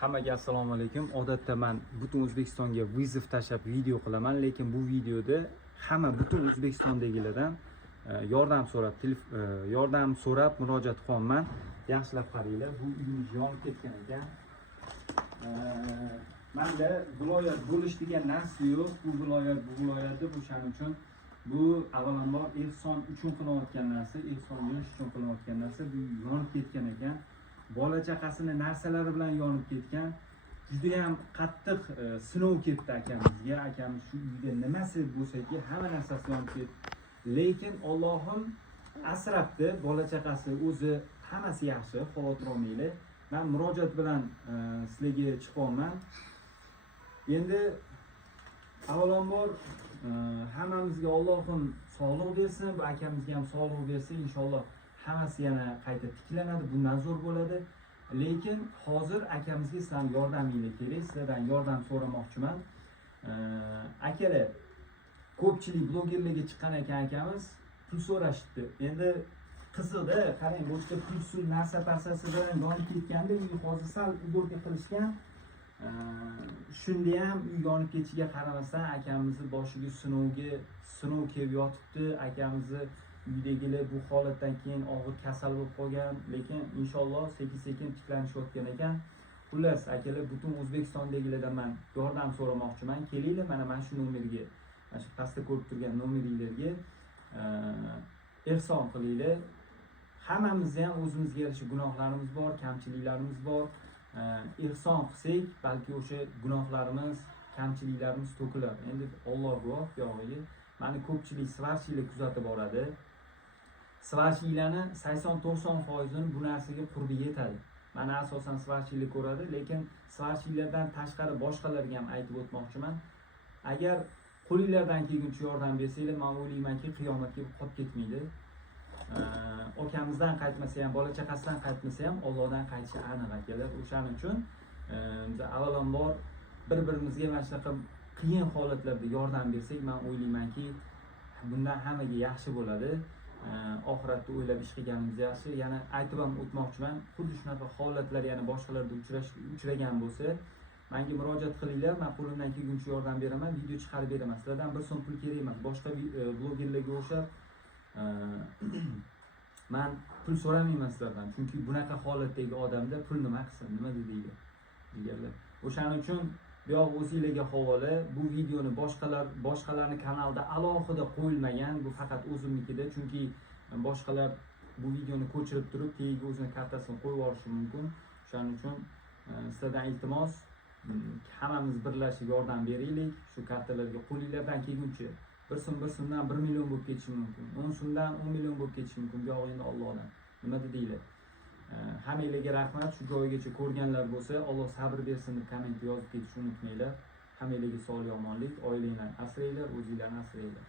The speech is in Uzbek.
Hammaga assalomu alaykum. Odatda men butun O'zbekistonga vizov tashlab video qilaman, lekin bu videoda butun O'zbekistondagilardan yordam so'rab murojaat qilyapman. Yaxshilab qaranglar, bu uyimiz yonib ketgan ekan. Menda viloyat bo'lish degan narsa yo'q. Bu viloyat deb o'shaning uchun bu avvalambor ehson uchun qilayotgan narsa, ehson yurish uchun qilayotgan narsa. Bu yonib ketgan ekan. Bola chaqasini narsalari bilan yonib ketgan. Juda ham qattiq sinov ketdi akamizga. Akamiz shu uyda nimasi bo'lsa-ki, hamma narsasi yonib ketdi. Lekin Allohim asrabdi, bola chaqasi o'zi hammasi yaxshi, xavotir olmanglar. Men murojaat bilan sizlarga chiqyapman. Endi avvalambor hammamizga Allohim sog'lik bersin, bu akamizga ham sog'lik bersin, inshaalloh hammasi yana qayta tiklanadi, bundan zo'r bo'ladi. Lekin hozir akamizga sizlarning yordaminglar kerak, sizlardan yordam so'ramoqchiman. Akalar, ko'pchilik blogerlarga chiqqan ekan akamiz, pul so'rashdi. Endi qiziqda, qarang, bu yerda pul narsa parsasi bilan yonib ketganda, uy hozir sal ubirga qilishgan. Shunda ham uy yonib ketishiga qaramasdan akamizni boshiga sinov kelib yotibdi. Akamizni uydagilar bu holatdan keyin og'ir kasal bo'lib qolgan, lekin inshaalloh sekin-sekin tiklanishayotgan ekan. Xullas, akalar, butun O'zbekistondagilardan men yordam so'ramoqchiman. Kelinglar, mana shu nomerga, mana shu pastda ko'rib turgan nomeringlarga ehson qilinglar. Hammamizda ham o'zimizga yarasha gunohlarimiz bor, kamchiliklarimiz bor. Ehson qilsak, balki o'sha gunohlarimiz, kamchiliklarimiz to'kilar. Endi Alloh guvoh, yog'iga meni ko'pchilik svarchilar kuzatib boradi. Svarchilarni 80-90% bu narsaga qurbi yetadi. Mana asosan svarchilar ko'radi, lekin svarchilardan tashqari boshqalarga ham aytib o'tmoqchiman. Agar qo'lingizdan kelguncha yordam bersanglar, men o'ylaymanki, qiyomatga qolib ketmaydi. Okamizdan qaytmasa ham, bola chaqasidan qaytmasa ham Allohdan qaytishi aniq akalar. O'shaning uchun biz avvalambor bir-birimizga mana shunaqa qiyin holatlarda yordam bersak, men o'ylaymanki, bundan hammaga yaxshi bo'ladi. Oxiratda o'ylab ish qilganimiz yaxshi. Yana aytib ham o'tmoqchiman, xuddi shunaqa holatlar yana boshqalarda uchragan bo'lsa, menga murojaat qilinglar, men qo'limdan kelguncha yordam beraman, video chiqarib beraman. Sizlardan bir so'm pul kerak emas. Boshqa blogerlarga o'xshab men pul so'ramayman sizlardan, chunki bunaqa holatdagi odamda pul nima qilsin, nima deydi deganlar. O'shaning uchun bu yoq o'zingizlarga havola. Bu videoni boshqalarning kanalida alohida qo'yilmagan, bu faqat o'zimnikida, chunki boshqalar bu videoni ko'chirib turib, tagiga o'zining kartasini qo'yib yuborishi mumkin. O'shaning uchun sizlardan iltimos, hammamiz birlashib yordam beraylik. Shu kartalarga qo'lingizdan kelguncha bir so'mdan 1 million bo'lib ketishi mumkin, 10 so'mdan 10 million bo'lib ketishi mumkin. Bu endi Allohdan. Nima deydilar? Hammanglarga rahmat. Shu joygacha ko'rganlar bo'lsa, Alloh sabr bersin deb komment yozib ketishni unutmanglar. Hammanglarga sog'lik, omonlik, oilanglarni asranglar, o'zinglarni asranglar.